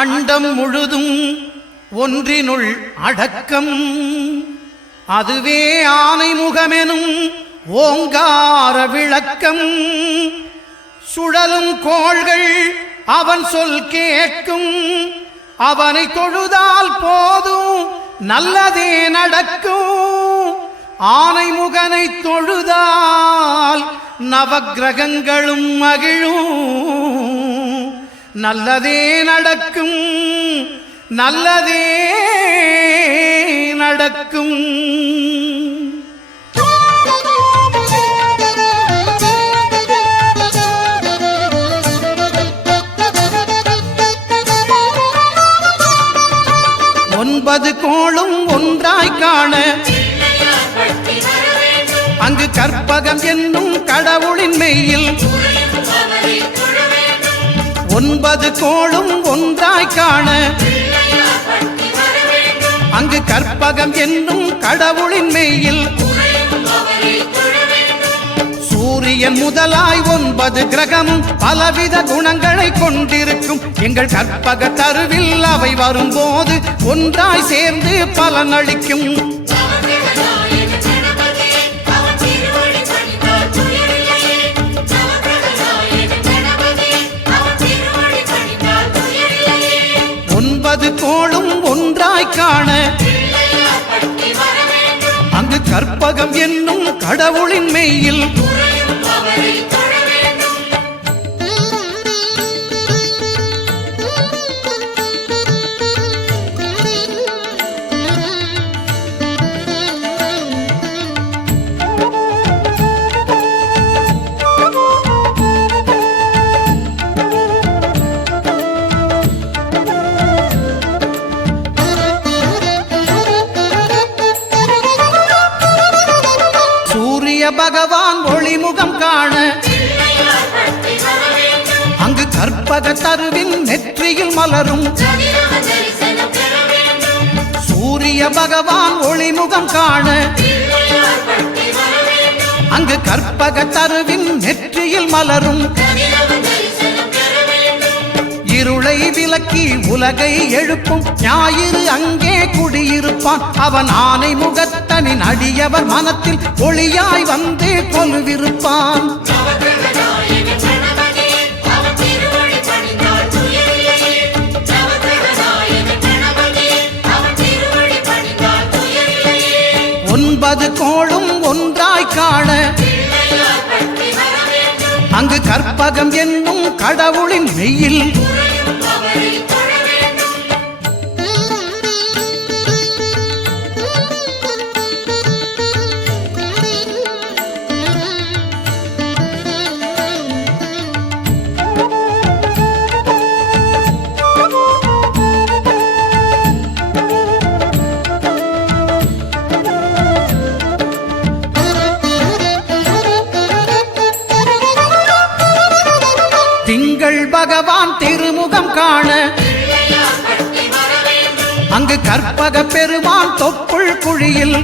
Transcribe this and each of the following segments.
அண்டம் முழுதும் ஒன்றினுள் அடக்கம். அதுவே ஆனைமுகமெனும் ஓங்கார விளக்கம். சுழலும் கோள்கள் அவன் சொல் கேட்கும். அவனை தொழுதால் போதும் நல்லதே நடக்கும். ஆனைமுகனை தொழுதால் நவக்கிரகங்களும் மகிழும். நல்லதே நடக்கும், நல்லதே நடக்கும். ஒன்பது கோளும் ஒன்றாய் காண அங்கு கற்பகம் என்னும் கடவுளின் மெய்யில். ஒன்பது கோளும் ஒன்றாய் காண அங்கு கற்பகம் என்னும் கடவுளின் மெய்யில். சூரியன் முதலாய் 9 கிரகமும் பலவித குணங்களை கொண்டிருக்கும். எங்கள் கற்பக தருவில் அவை வரும்போது ஒன்றாய் சேர்ந்து பலனளிக்கும். கோளும் ஒன்றாய் காண அங்கு கற்பகம் என்னும் கடவுளின் மெய்யில். பகவான் ஒளிமுகம் காண அங்கு கற்பக தருவின் நெற்றியில் மலரும். சூரிய பகவான் ஒளிமுகம் காண அங்கு கற்பக தருவின் நெற்றியில் மலரும். இருளை விலக்கி உலகை எழுப்பும் ஞாயிறு அங்கே குடியிருப்பான். அவன் ஆனை முகத்தனின் அடியவர் மனத்தில் ஒளியாய் வந்து கொலுவிருப்பான். ஒன்பது கோளும் ஒன்றாய் காண அங்கு கற்பகம் என்னும் கடவுளின் மெய்யில். திங்கள் பகவான் திருமுகம் காண அங்கு கற்பக பெருமான் தொப்புள் குழியில்.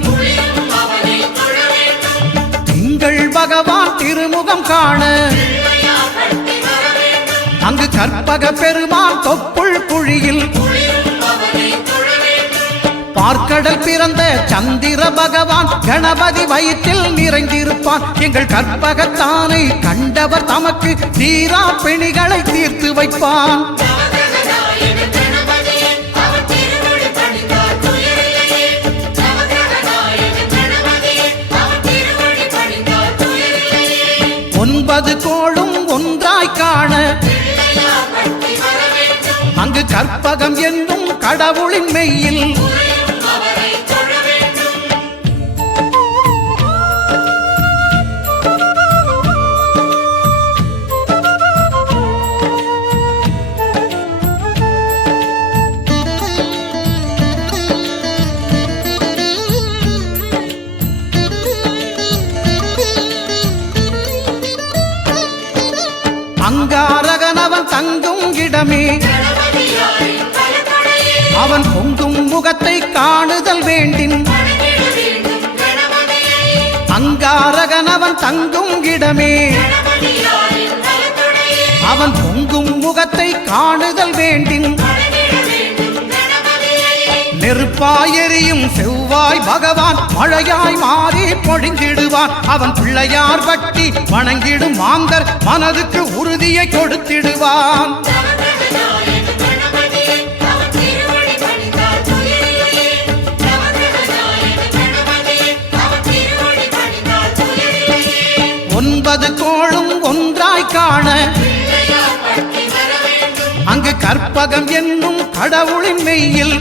திங்கள் பகவான் திருமுகம் காண அங்கு கற்பக பெருமான் தொப்புள் குழியில். பார்க்கடல் பிறந்த சந்திர பகவான் கணபதி வயிற்றில் நிறைந்திருப்பான். எங்கள் கற்பகத்தானை கண்டவர் தமக்கு தீரா பிணிகளை தீர்த்து வைப்பான். ஒன்பது கோளும் ஒன்றாய் காண அங்கு கற்பகம் என்னும் கடவுளின் மெய்யில். அங்காரகனவன் தங்கும் இடமே அவன் பொங்கும் முகத்தை காணுதல் வேண்டின். அங்காரகனவன் தங்கும் இடமே அவன் பொங்கும் முகத்தை காணுதல் வேண்டின். நெருப்பாய் எரியும் செவ்வாய் பகவான் மழையாய் மாறி பொழிந்திடுவான். அவன் பிள்ளையார் பட்டி வணங்கிடும் மாந்தர் மனதுக்கு உறுதியை கொடுத்திடுவான். ஒன்பது கோளும் ஒன்றாய் காண அங்கு கற்பகம் என்னும் கடவுளின் மெய்யில்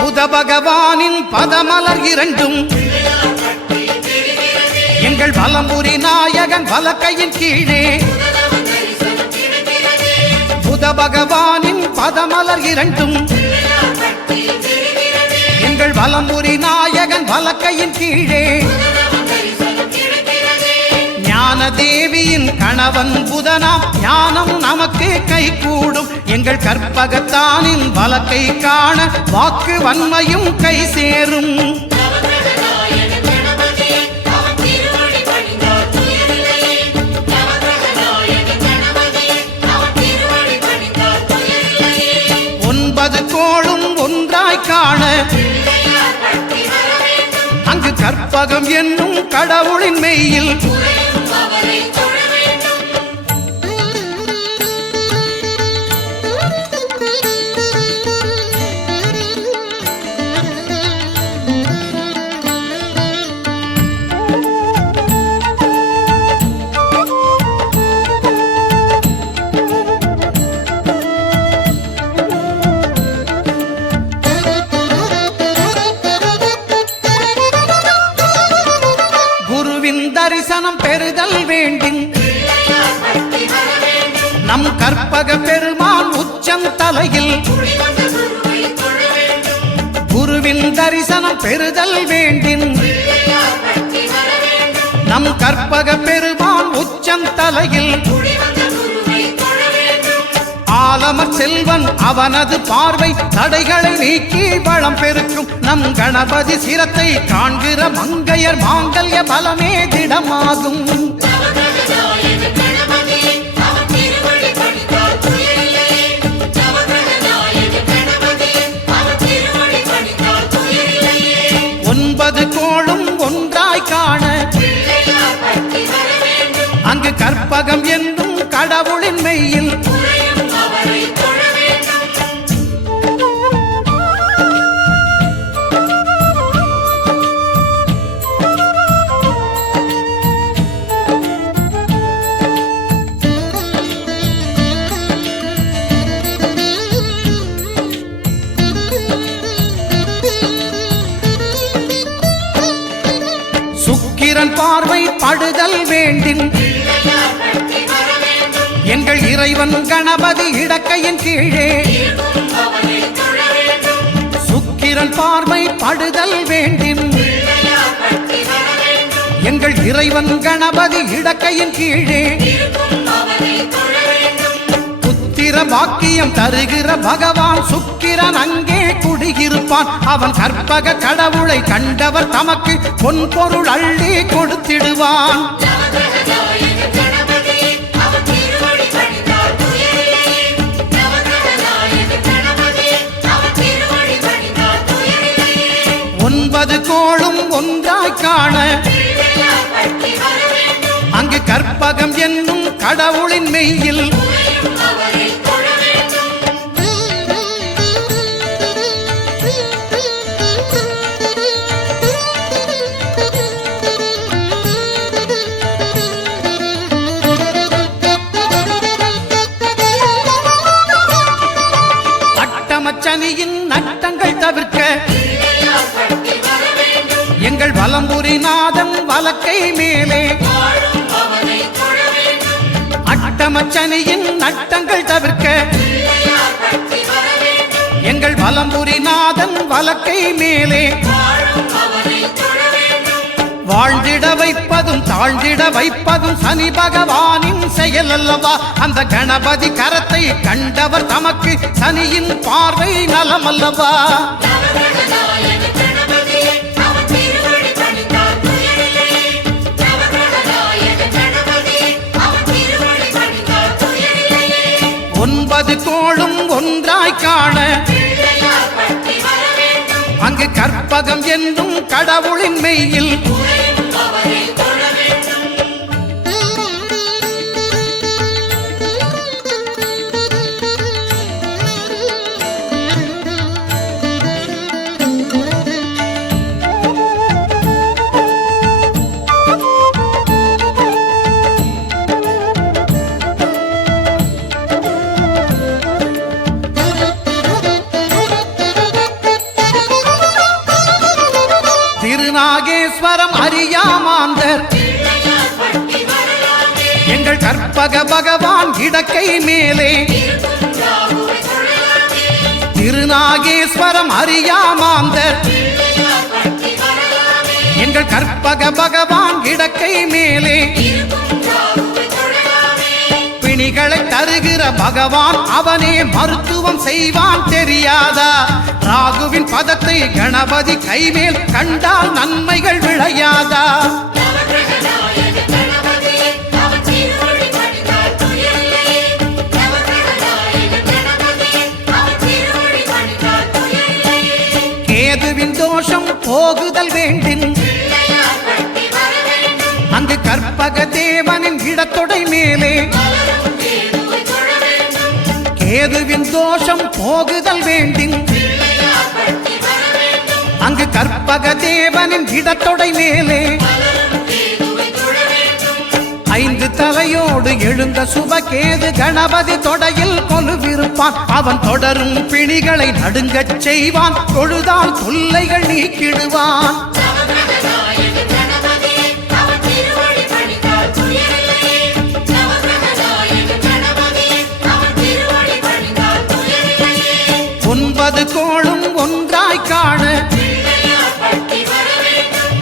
புத பகவானின் பதமலர் இரண்டும் எங்கள் வலம்புரி நாயகன் வலக்கையின் கீழே புத பகவானின் பதமலர் இரண்டும் எங்கள் வலம்புரி நாயகன் வலக்கையின் கீழே ஞான தேவியின் கணவன் புதனாம் ஞானம் நமக்கு கைகூடும். எங்கள் கற்பகத்தானின் வலக்கை காண வாக்கு வன்மையும் கை சேரும். ஒன்பது கோளும் ஒன்றாய் காண அங்கு கற்பகம் என்னும் கடவுளின் மெய்யில் தரிசனம் பெறுதல் வேண்டின் நம் கற்பக பெருமான் உச்சந்தலையில் குருவின் தரிசனம் பெறுதல் வேண்டின் நம் கற்பக பெருமான் உச்சந்தலையில் ஆலமர் செல்வன் அவனது பார்வை தடைகளை நீக்கி வளம் பெருக்கும். நம் கணபதி சிரத்தை காண்கிற மங்கையர் மாங்கல்ய பலமே திடமாகும். ஒன்பது கோளும் ஒன்றாய் காண அங்கு கற்பகம் என்னும் கடவுளின் மெய்யில் சுக்கிரன் பார்வை படுதல் வேண்டின் எங்கள் இறைவன் கணபதி இடக்கையின் கீழே சுக்கிரன் பார்வை படுதல் வேண்டின் எங்கள் இறைவன் கணபதி இடக்கையின் கீழே புத்திர பாக்கியம் தருகிற பகவான் சுக்கிரன் அங்கே குடியிருப்பான். அவன் கற்பக கடவுளை கண்டவர் தமக்கு பொன் பொருள் அள்ளி கொடுத்திடுவான். ஒன்பது கோளும் ஒன்றாய் காண அங்கு கற்பகம் என்னும் கடவுளின் மெய்யில் அட்டமச்சனியின் நட்டங்கள் தவிர்க்க எங்கள் வலம்புரி நாதன் வலக்கை மேலே அட்டமச்சனியின் நட்டங்கள் தவிர்க்க எங்கள் வலம்புரி நாதன் வலக்கை மேலே வாழ்ந்திட வைப்பதும் தாழ்ந்திட வைப்பதும் சனி பகவானின் செயல் அல்லவா? அந்த கணபதி கரத்தை கண்டவர் தமக்கு சனியின் பார்வை நலம் அல்லவா? ஒன்பது கோளும் ஒன்றாய் காண அங்கு கற்பகம் என்னும் கடவுளின் மெய்யில் திருநாகேஸ்வரம் அறியாமாந்தர் எங்கள் கற்பக பகவான் இடக்கை மேலே திருநாகேஸ்வரம் அறியாமாந்தர் எங்கள் கற்பக பகவான் இடக்கை மேலே பிணிகளை தருகிற பகவான் அவனே மருத்துவம் செய்வான் தெரியாதா? ராகுவின் பதத்தை கணபதி கைமேல் கண்டால் நன்மைகள் விளையாதா? கேதுவின் தோஷம் போகுதல் வேண்டின் அங்கு கற்பக தேவனின் இடத்தொடை மேலே கேதுவின் தோஷம் போகுதல் வேண்டின் அங்கு கற்பக தேவனின் இடத்தொடை மேலே ஐந்து தலையோடு எழுந்த சுபகேது கணபதி தொடையில் கொலுவிருப்பான். அவன் தொடரும் பிணிகளை நடுங்கச் செய்வான். தொழுதால் தொல்லைகள் நீக்கிடுவான். ஒன்பது கோளும் ஒன்றாய் காண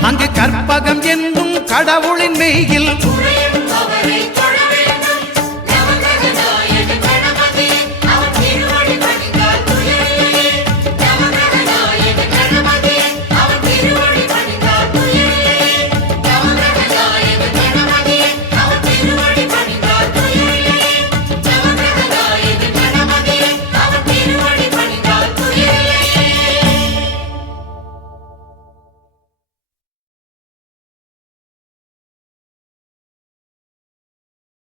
அங்கு கற்பகம் என்னும் கடவுளின் மெய்யில்